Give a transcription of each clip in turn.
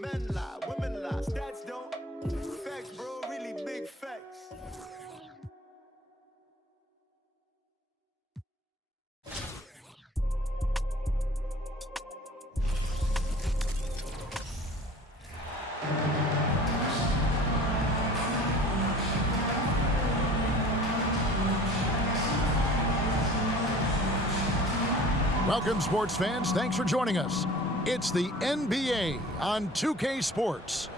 Men lie, women lie, stats don't. Facts, bro, really big facts. Welcome, sports fans. Thanks for joining us. It's the NBA on 2K Sports.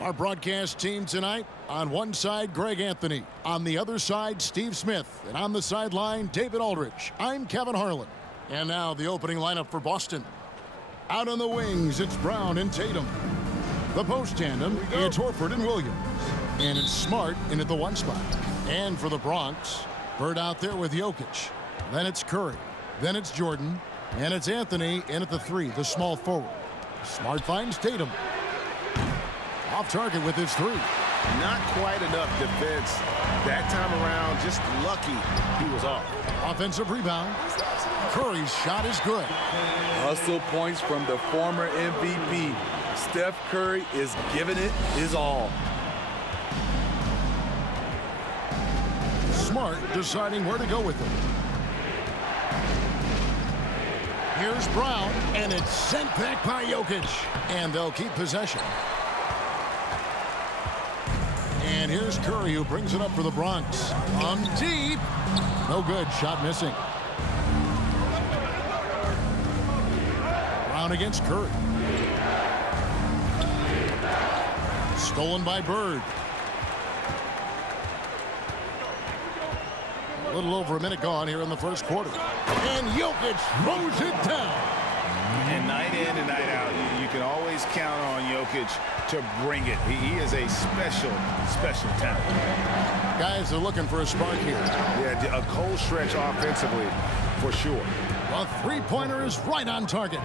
Our broadcast team tonight, on one side, Greg Anthony. On the other side, Steve Smith. And on the sideline, David Aldridge. I'm Kevin Harlan. And now the opening lineup for Boston. Out on the wings, it's Brown and Tatum. The post tandem, it's Horford and Williams. And it's Smart in at the one spot. And for the Bronx, Bird out there with Jokic. Then it's Curry. Then it's Jordan. And it's Anthony in at the three, the small forward. Smart finds Tatum. Off target with his three. Not quite enough defense that time around. Just lucky he was off. Offensive rebound. Curry's shot is good. Hustle points from the former MVP. Steph Curry is giving it his all. Smart deciding where to go with it. Here's Brown, and it's sent back by Jokic. And they'll keep possession. And here's Curry, who brings it up for the Bronx. On deep. No good. Shot missing. Brown against Curry. Stolen by Bird. A little over a minute gone here in the first quarter. And Jokic throws it down. And night in and night out, you can always count on Jokic to bring it. He is a special talent. Guys are looking for a spark here. Yeah, a cold stretch offensively, for sure. A three-pointer is right on target.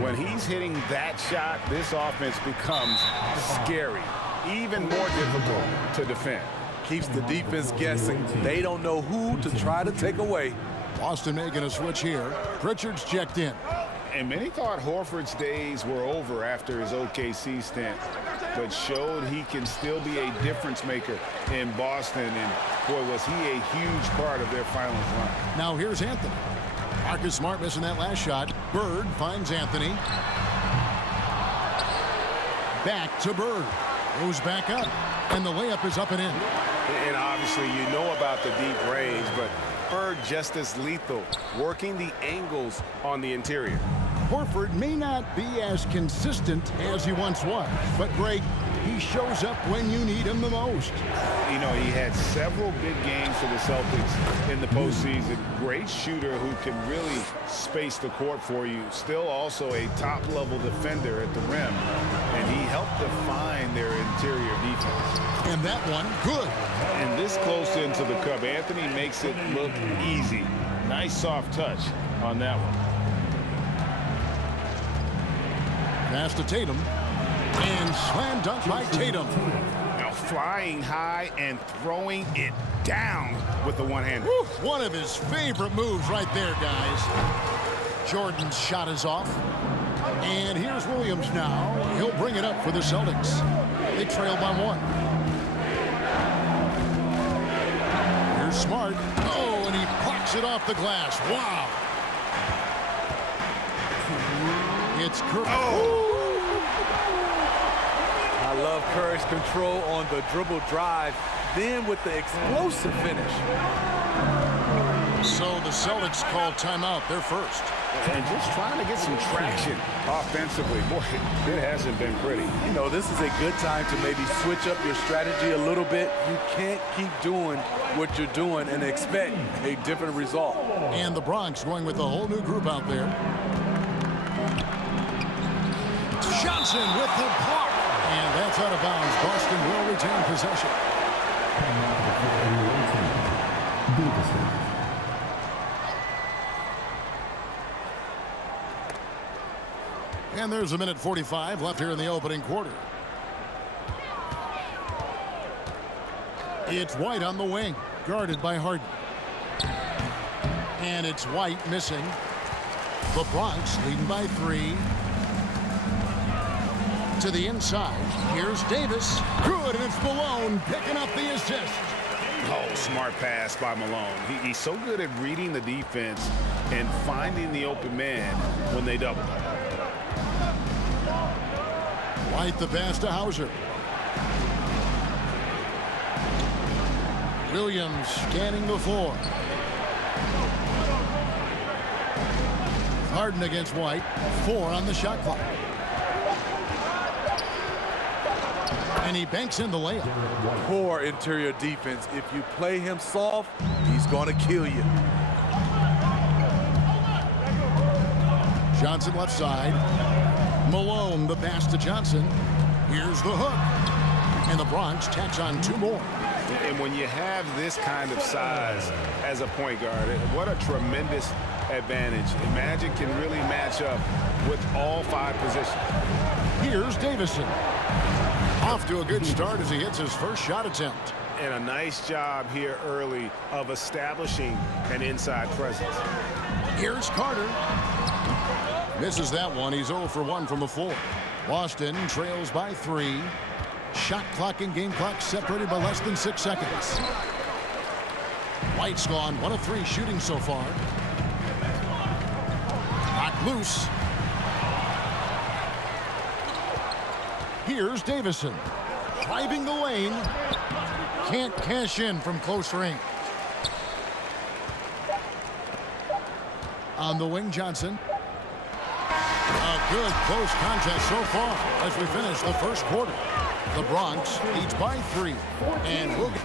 When he's hitting that shot, this offense becomes scary, even more difficult to defend. Keeps the defense guessing. They don't know who to try to take away. Boston making a switch here. Pritchard's checked in. And many thought Horford's days were over after his OKC stint, but showed he can still be a difference maker in Boston. And boy, was he a huge part of their finals run. Now here's Anthony. Marcus Smart missing that last shot. Bird finds Anthony. Back to Bird. Goes back up. And the layup is up and in. And obviously you know about the deep range, but Bird just as lethal, working the angles on the interior. Horford may not be as consistent as he once was, but Greg, he shows up when you need him the most. You know, he had several big games for the Celtics in the postseason. Great shooter who can really space the court for you. Still also a top-level defender at the rim. And he helped define their interior defense. And that one, good. And this close into the cup, Anthony makes it look easy. Nice soft touch on that one. Pass to Tatum. And slam dunk by Tatum. Now flying high and throwing it down with the one-hander. One of his favorite moves right there, guys. Jordan's shot is off. And here's Williams now. He'll bring it up for the Celtics. They trail by one. Here's Smart. Oh, and he plucks it off the glass. Wow. It's Curry. Oh! I love Curry's control on the dribble drive, then with the explosive finish. So the Celtics call timeout. They're first. And just trying to get some traction offensively. Boy, it hasn't been pretty. You know, this is a good time to maybe switch up your strategy a little bit. You can't keep doing what you're doing and expect a different result. And the Bronx going with a whole new group out there. Johnson with the block. And that's out of bounds. Boston will retain possession. And there's a minute 45 left here in the opening quarter. It's White on the wing, guarded by Harden. And it's White missing. The Bronx leading by 3. To the inside. Here's Davis. Good, and it's Malone picking up the assist. Oh, smart pass by Malone. He's so good at reading the defense and finding the open man when they double. White the pass to Hauser. Williams scanning the floor. Harden against White. 4 on the shot clock. And he banks in the layup. Poor interior defense. If you play him soft, he's going to kill you. Johnson left side. Malone the pass to Johnson. Here's the hook. And the Bronx tacks on 2 more. And when you have this kind of size as a point guard, what a tremendous advantage. And Magic can really match up with all 5 positions. Here's Davison. Off to a good start as he hits his first shot attempt. And a nice job here early of establishing an inside presence. Here's Carter. Misses that one. He's 0 for 1 from the floor. Boston trails by 3. Shot clock and game clock separated by less than 6 seconds. White's gone 1 of 3 shooting so far. Knocked loose. Here's Davison. Driving the lane. Can't cash in from close range. On the wing, Johnson. A good close contest so far as we finish the first quarter. The Bronx leads by 3. And we'll get...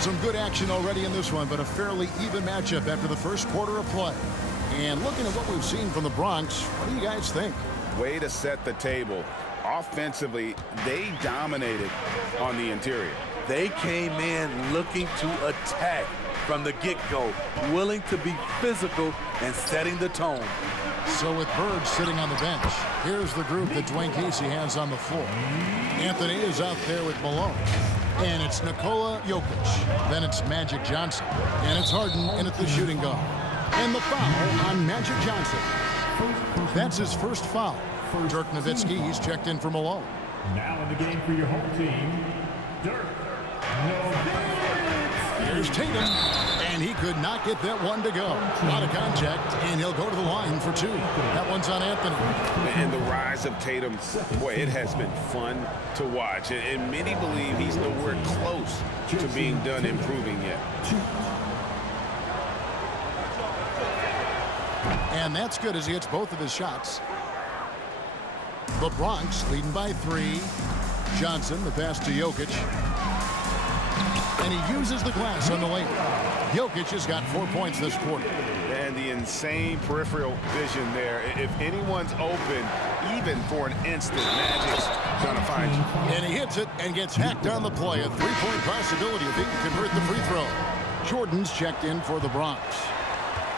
Some good action already in this one, but a fairly even matchup after the first quarter of play. And looking at what we've seen from the Bronx, what do you guys think? Way to set the table. Offensively, they dominated on the interior. They came in looking to attack from the get-go, willing to be physical and setting the tone. So with Bird sitting on the bench, here's the group that Dwayne Casey has on the floor. Anthony is out there with Malone. And it's Nikola Jokic. Then it's Magic Johnson. And it's Harden in at the shooting guard. And the foul on Magic Johnson. That's his first foul. Dirk Nowitzki, he's checked in for Malone. Now in the game for your home team, Dirk Nowitzki. Here's Tatum, and he could not get that one to go. Out of contact, and he'll go to the line for 2. That one's on Anthony. And the rise of Tatum, boy, it has been fun to watch. And many believe he's nowhere close to being done improving yet. And that's good as he hits both of his shots. The Bronx leading by 3. Johnson, the pass to Jokic. And he uses the glass on the lane. Jokic has got 4 points this quarter. And the insane peripheral vision there. If anyone's open, even for an instant, Magic's gonna find you. And he hits it and gets hacked on the play. A 3-point possibility if he can convert the free throw. Jordan's checked in for the Bronx.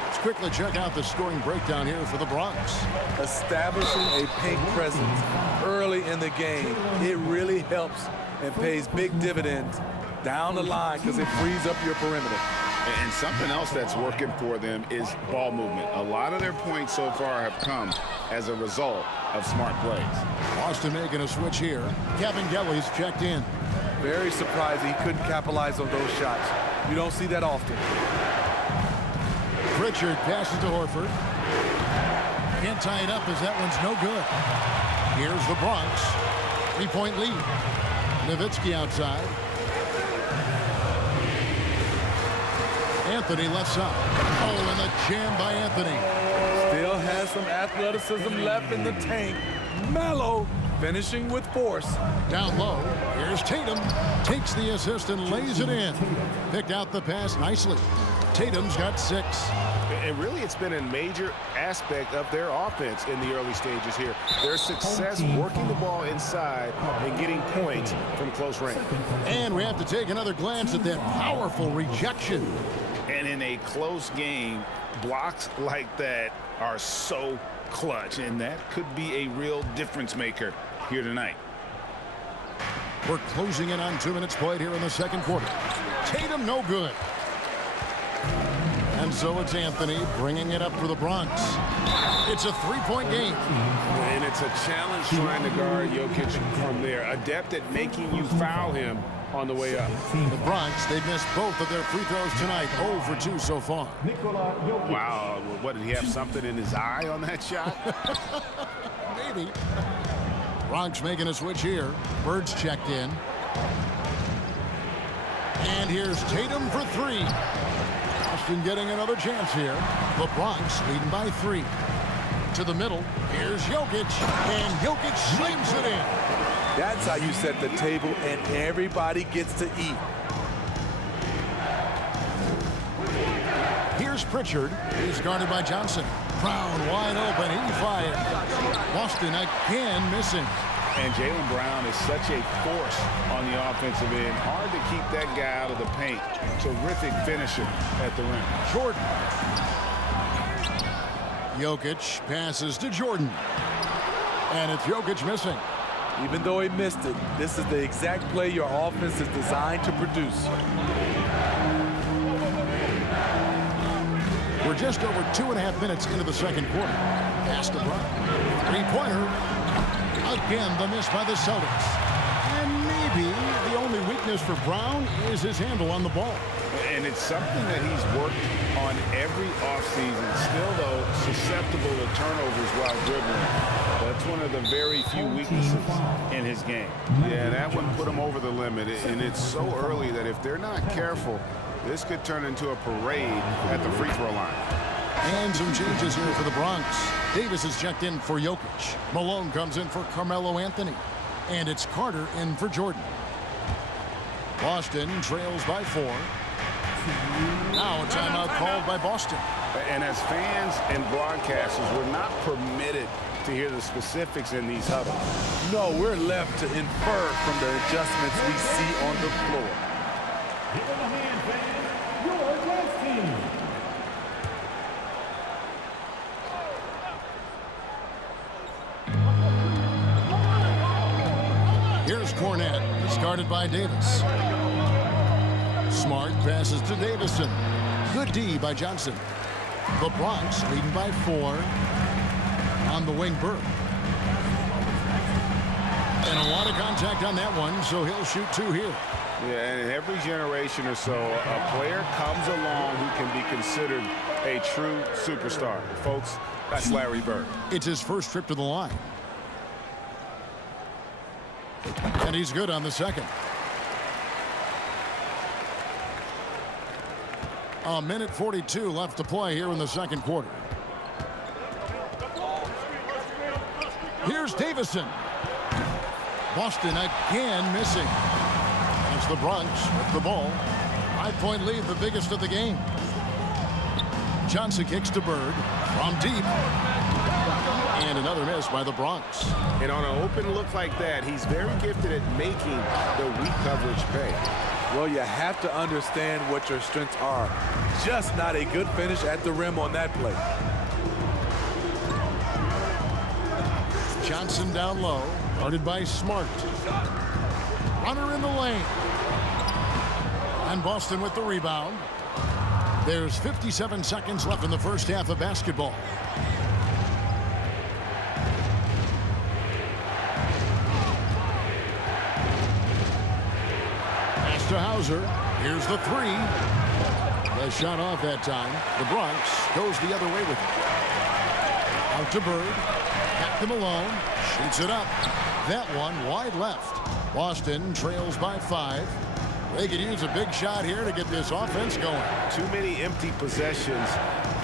Let's quickly check out the scoring breakdown here for the Bronx. Establishing a paint presence early in the game, it really helps and pays big dividends down the line because it frees up your perimeter. And something else that's working for them is ball movement. A lot of their points so far have come as a result of smart plays. Boston making a switch here. Kevin Gelly's checked in. Very surprised he couldn't capitalize on those shots. You don't see that often. Pritchard passes to Horford. Can't tie it up as that one's no good. Here's the Bronx. 3-point lead. Nowitzki outside. Anthony left side. Oh, and the jam by Anthony. Still has some athleticism left in the tank. Melo finishing with force. Down low. Here's Tatum. Takes the assist and lays it in. Picked out the pass nicely. Tatum's got 6. And really, it's been a major aspect of their offense in the early stages here. Their success working the ball inside and getting points from close range. And we have to take another glance at that powerful rejection. And in a close game, blocks like that are so clutch, and that could be a real difference maker here tonight. We're closing in on 2 minutes played here in the second quarter. Tatum no good. And And so it's Anthony bringing it up for the Bronx. It's a three-point game. And it's a challenge trying to guard Jokic from there. Adept at making you foul him on the way up. The Bronx, they've missed both of their free throws tonight. 0 for 2 so far. Nikola Jokic. Wow, what, did he have something in his eye on that shot? Maybe. Bronx making a switch here. Bird's checked in. And here's Tatum for 3. Boston getting another chance here. The Bronx leading by 3. To the middle. Here's Jokic. And Jokic slams it in. That's how you set the table and everybody gets to eat. Here's Pritchard. He's guarded by Johnson. Brown wide open. He fired. Boston again missing. And Jaylen Brown is such a force on the offensive end. Hard to keep that guy out of the paint. Terrific finisher at the rim. Jordan. Jokic passes to Jordan. And it's Jokic missing. Even though he missed it, this is the exact play your offense is designed to produce. We're just over 2.5 minutes into the second quarter. Pass to Brown. Three-pointer. Again, the miss by the Celtics. And maybe the only weakness for Brown is his handle on the ball. And it's something that he's worked on every offseason. Still, though, susceptible to turnovers while dribbling. That's one of the very few weaknesses in his game. Yeah, that one put him over the limit. And it's so early that if they're not careful, this could turn into a parade at the free throw line. And some changes here for the Bronx. Davis is checked in for Jokic. Malone comes in for Carmelo Anthony. And it's Carter in for Jordan. Boston trails by 4. Now a timeout called by Boston. And as fans and broadcasters, we're not permitted to hear the specifics in these huddles. No, we're left to infer from the adjustments we see on the floor. Give them a hand, fans. Your best team. Here's Cornette. He's guarded by Davis. Smart passes to Davison. Good D by Johnson. The Bronx leading by 4. On the wing, Bird. And a lot of contact on that one, so he'll shoot 2 here. Yeah, and in every generation or so, a player comes along who can be considered a true superstar. Folks, that's Larry Bird. It's his first trip to the line. And he's good on the second. A minute 42 left to play here in the second quarter. Here's Davison. Boston again missing. It's the Bronx with the ball. 5-point lead, the biggest of the game. Johnson kicks to Bird from deep. And another miss by the Bronx. And on an open look like that, he's very gifted at making the weak coverage pay. Well, you have to understand what your strengths are. Just not a good finish at the rim on that play. Johnson down low, guarded by Smart. Runner in the lane. And Boston with the rebound. There's 57 seconds left in the first half of basketball. Pass to Hauser. Here's the 3. The shot off that time. The Bronx goes the other way with it. Out to Bird. Back to Malone. Shoots it up. That one wide left. Boston trails by 5. They could use a big shot here to get this offense going. Too many empty possessions.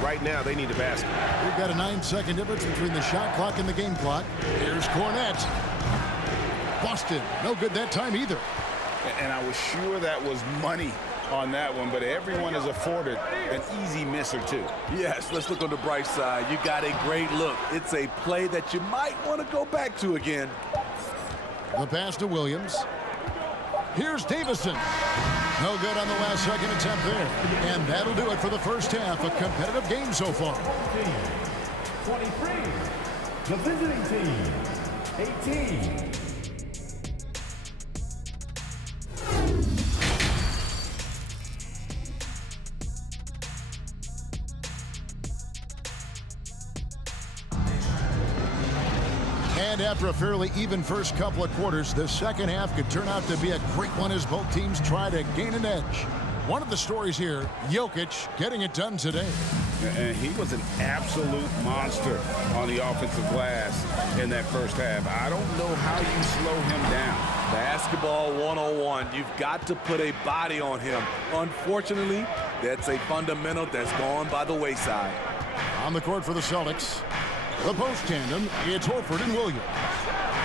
Right now, they need a basket. We've got a 9-second difference between the shot clock and the game clock. Here's Cornette. Boston, no good that time either. And I was sure that was money on that one, but everyone is afforded an easy miss or two. Yes, let's look on the bright side. You got a great look. It's a play that you might want to go back to again. The pass to Williams. Here's Davison. No good on the last second attempt there. And that'll do it for the first half. A competitive game so far. 23. The visiting team, 18. And after a fairly even first couple of quarters, the second half could turn out to be a great one as both teams try to gain an edge. One of the stories here, Jokic getting it done today. And he was an absolute monster on the offensive glass in that first half. I don't know how you slow him down. Basketball 101. You've got to put a body on him. Unfortunately, that's a fundamental that's gone by the wayside. On the court for the Celtics, the post tandem, it's Horford and Williams.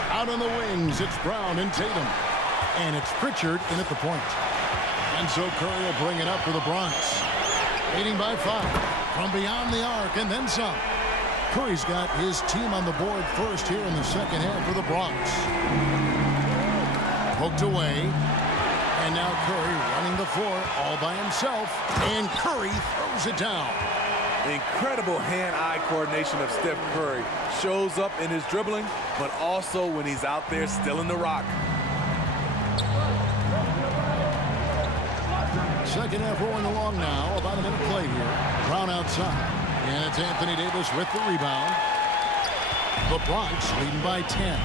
Out on the wings, it's Brown and Tatum. And it's Pritchard in at the point. And so Curry will bring it up for the Bronx. Leading by 5 from beyond the arc and then some. Curry's got his team on the board first here in the second half for the Bronx. Poked away. And now Curry running the floor all by himself. And Curry throws it down. Incredible hand-eye coordination of Steph Curry. Shows up in his dribbling, but also when he's out there stealing the rock. Second half rolling along now. About a minute play here. Brown outside. And it's Anthony Davis with the rebound. The Bronx leading by 10.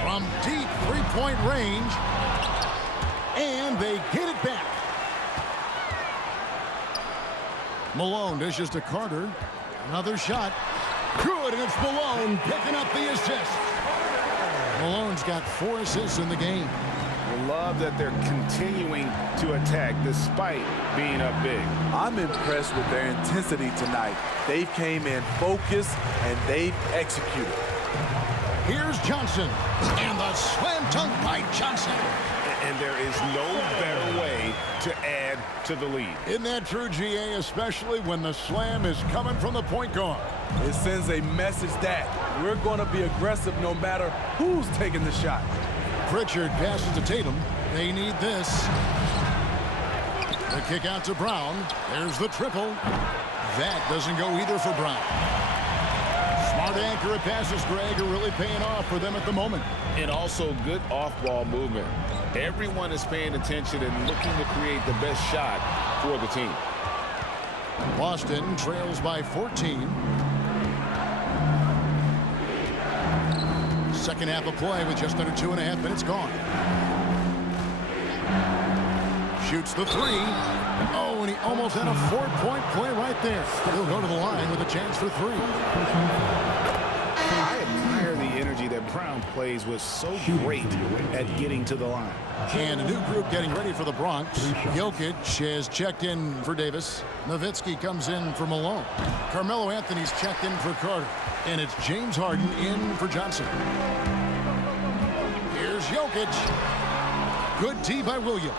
From deep three-point range. And they get it back. Malone dishes to Carter. Another shot. Good, and it's Malone picking up the assist. Malone's got 4 assists in the game. I love that they're continuing to attack despite being up big. I'm impressed with their intensity tonight. They came in focused and they've executed. Here's Johnson. And the slam dunk by Johnson. And there is no better way to add to the lead. Isn't that true, GA, especially when the slam is coming from the point guard? It sends a message that we're going to be aggressive no matter who's taking the shot. Pritchard passes to Tatum. They need this. The kick out to Brown. There's the triple. That doesn't go either for Brown. Smart accurate passes, Greg, are really paying off for them at the moment. And also good off-ball movement. Everyone is paying attention and looking to create the best shot for the team. Boston trails by 14. Second half of play with just under 2.5 minutes gone. Shoots the 3. Oh, and he almost had a 4-point play right there. He'll go to the line with a chance for 3. I admire the energy that Brown plays with, so great at getting to the line. And a new group getting ready for the Bronx. Jokic has checked in for Davis. Nowitzki comes in for Malone. Carmelo Anthony's checked in for Carter. And it's James Harden in for Johnson. Here's Jokic. Good D by Williams.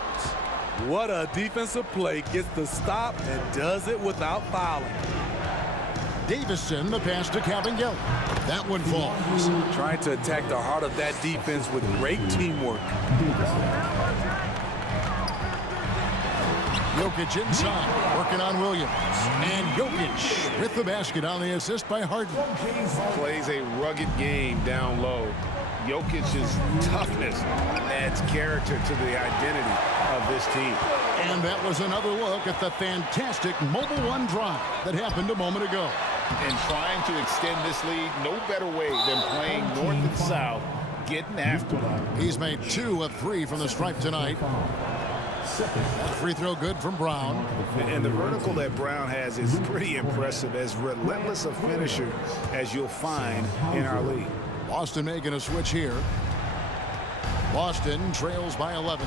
What a defensive play. Gets the stop and does it without fouling. Davison, the pass to Cavangeli. That one falls. Trying to attack the heart of that defense with great teamwork. Jokic inside, working on Williams. And Jokic with the basket on the assist by Harden. Plays a rugged game down low. Jokic's toughness adds character to the identity of this team. And that was another look at the fantastic Mobile One drive that happened a moment ago. And trying to extend this lead, no better way than playing north and south, getting after them. He's made 2 of 3 from the stripe tonight. Free throw good from Brown. And the vertical that Brown has is pretty impressive, as relentless a finisher as you'll find in our league. Boston making a switch here. Boston trails by 11.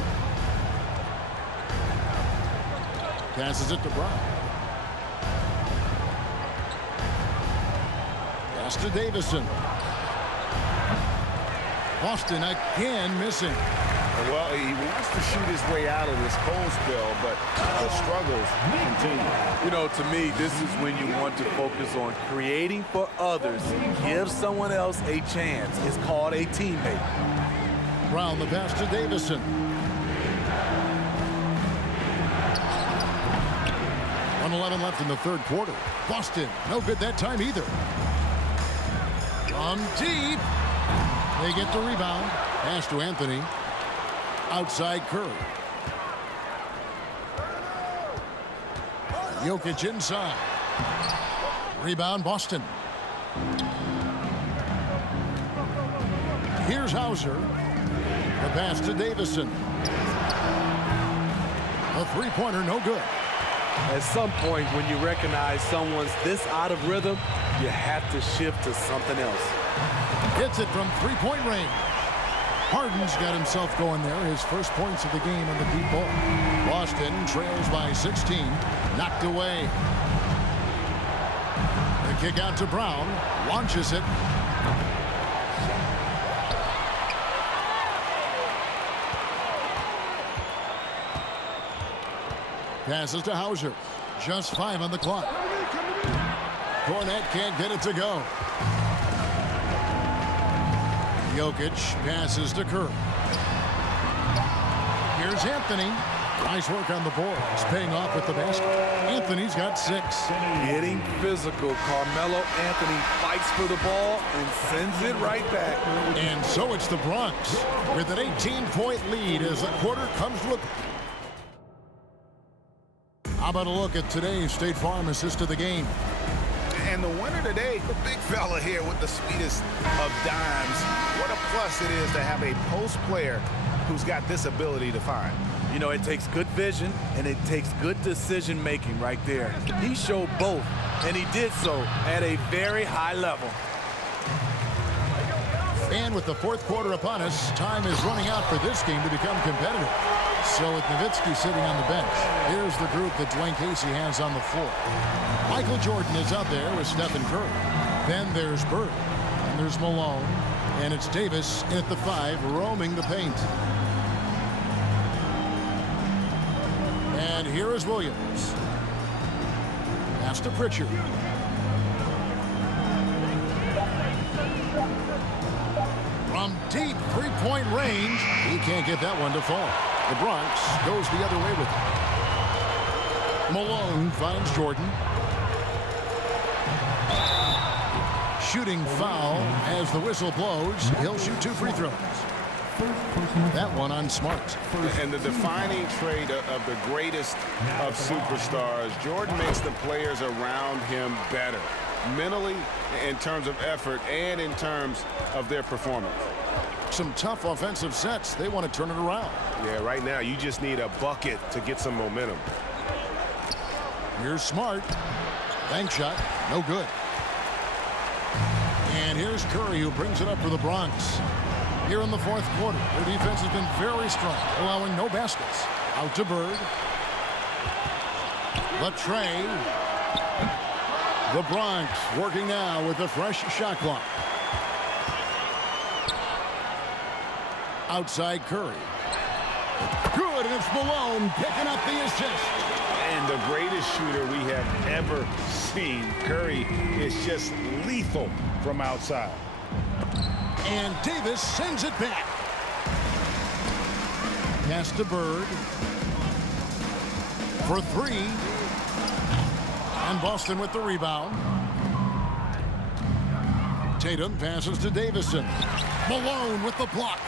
Passes it to Brown. Pass to Davison. Boston again missing. Well, he wants to shoot his way out of this cold spell, but the struggles continue. You know, to me, this is when you want to focus on creating for others. Give someone else a chance. It's called a teammate. Brown, the pass to Davison. 1:11 left in the third quarter. Boston, no good that time either. From deep. They get the rebound. Pass to Anthony. Outside Curry. Jokic inside. Rebound Boston. Here's Hauser. The pass to Davison. A three-pointer, no good. At some point, when you recognize someone's this out of rhythm, you have to shift to something else. Hits it from three-point range. Harden's got himself going there. His first points of the game on the deep ball. Boston trails by 16. Knocked away. The kick out to Brown. Launches it. Passes to Hauser. Just 5 on the clock. Cornette can't get it to go. Jokic passes to Curry. Here's Anthony. Nice work on the boards. Paying off with the basket. Anthony's got 6. Getting physical. Carmelo Anthony fights for the ball and sends it right back. And so it's the Bronx with an 18-point lead as the quarter comes to a... How about a look at today's State Farm assist of the game? And the winner today, the big fella here with the sweetest of dimes. What a plus it is to have a post player who's got this ability to find. You know, it takes good vision and it takes good decision making right there. He showed both, and he did so at a very high level. And with the fourth quarter upon us, time is running out for this game to become competitive. So with Nowitzki sitting on the bench, here's the group that Dwayne Casey has on the floor. Michael Jordan is out there with Stephen Curry. Then there's Bird, and there's Malone, and it's Davis in at the 5, roaming the paint. And here is Williams. Pass to Pritchard. From deep three-point range, he can't get that one to fall. The Bronx goes the other way with it. Malone finds Jordan. Shooting foul as the whistle blows. He'll shoot 2 free throws. That one on Smart. And the defining trait of the greatest of superstars, Jordan makes the players around him better. Mentally, in terms of effort, and in terms of their performance. Some tough offensive sets. They want to turn it around. Yeah, right now you just need a bucket to get some momentum. Here's Smart. Bank shot. No good. And here's Curry, who brings it up for the Bronx. Here in the fourth quarter, their defense has been very strong, allowing no baskets. Out to Bird. Latrey. The Bronx working now with a fresh shot clock. Outside Curry. Good, and it's Malone picking up the assist. And the greatest shooter we have ever seen. Curry is just lethal from outside. And Davis sends it back. Pass to Bird. For 3. And Boston with the rebound. Tatum passes to Davison. Malone with the block.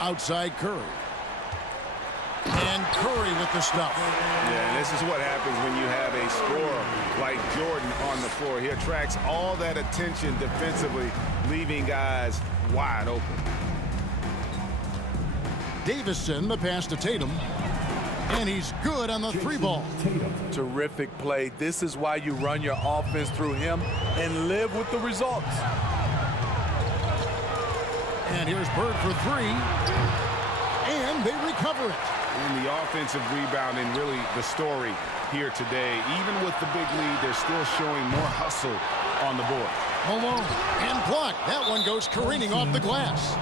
Outside Curry. And Curry with the stuff. Yeah, and this is what happens when you have a scorer like Jordan on the floor. He attracts all that attention defensively, leaving guys wide open. Davison, the pass to Tatum. And he's good on the 3-ball. Terrific play. This is why you run your offense through him and live with the results. And here's Bird for 3. And they recover it. And the offensive rebounding, really the story here today. Even with the big lead, they're still showing more hustle on the board. Malone and blocked. That one goes careening off the glass.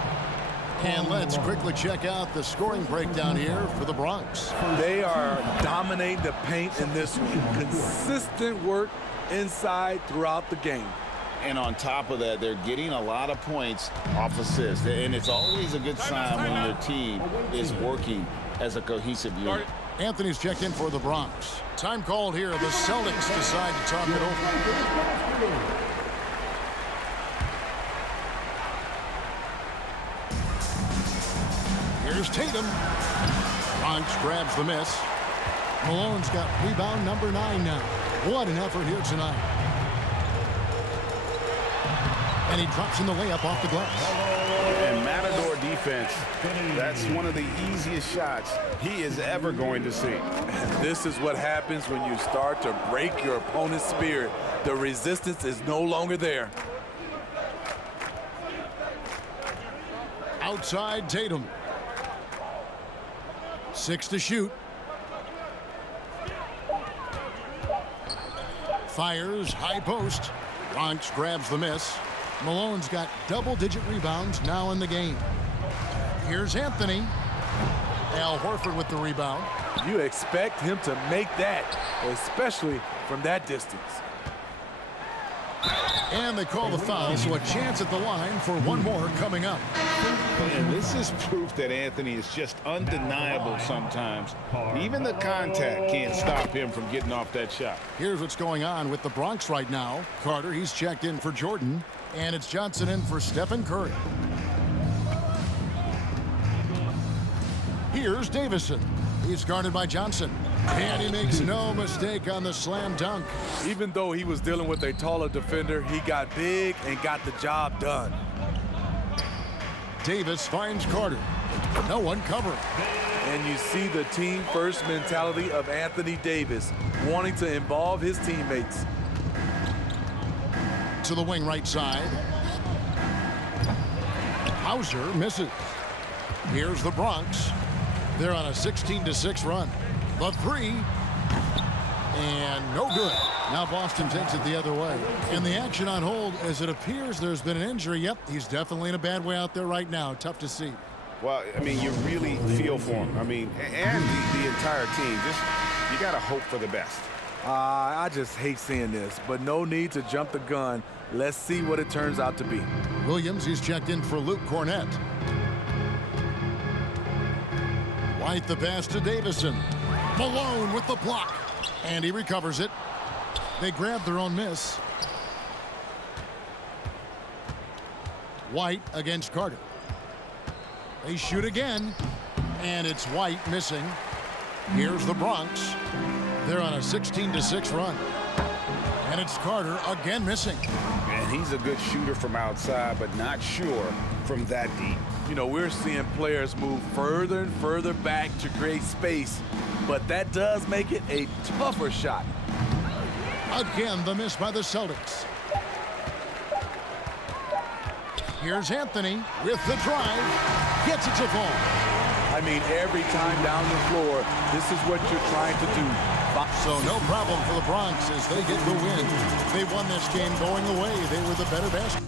And let's quickly check out the scoring breakdown here for the Bronx. They are dominating the paint in this one. Consistent work inside throughout the game. And on top of that, they're getting a lot of points off assists. And it's always a good sign when your team is working as a cohesive unit. Anthony's checked in for the Bronx. Time called here. The Celtics decide to talk it over. Here's Tatum. Bronx grabs the miss. Malone's got rebound number 9 now. What an effort here tonight. And he drops in the layup off the glass. And Matador defense, that's one of the easiest shots he is ever going to see. This is what happens when you start to break your opponent's spirit. The resistance is no longer there. Outside Tatum. 6 to shoot. Fires, high post. Bronx grabs the miss. Malone's got double-digit rebounds now in the game. Here's Anthony. Al Horford with the rebound. You expect him to make that, especially from that distance. And they call the foul, so a chance at the line for one more coming up. And this is proof that Anthony is just undeniable sometimes. Even the contact can't stop him from getting off that shot. Here's what's going on with the Bronx right now. Carter, he's checked in for Jordan. And it's Johnson in for Stephen Curry. Here's Davison. He's guarded by Johnson. And he makes no mistake on the slam dunk. Even though he was dealing with a taller defender, he got big and got the job done. Davis finds Carter. No one covering. And you see the team-first mentality of Anthony Davis, wanting to involve his teammates. To the wing right side. Hauser misses. Here's the Bronx. They're on a 16-6 run. The three. And no good. Now Boston takes it the other way. And the action on hold as it appears there's been an injury. Yep, he's definitely in a bad way out there right now. Tough to see. Well, I mean, you really feel for him. I mean, and the entire team. Just, you got to hope for the best. I just hate seeing this, but no need to jump the gun. Let's see what it turns out to be. Williams, he's checked in for Luke Cornett. White the pass to Davison. Malone with the block. And he recovers it. They grab their own miss. White against Carter. They shoot again. And it's White missing. Here's the Bronx. They're on a 16-6 run. And it's Carter again missing. And he's a good shooter from outside, but not sure from that deep. You know, we're seeing players move further and further back to create space, but that does make it a tougher shot. Again, the miss by the Celtics. Here's Anthony with the drive. Gets it to fall. I mean, every time down the floor, this is what you're trying to do. So no problem for the Bronx as they get the win. They won this game going away. They were the better basket.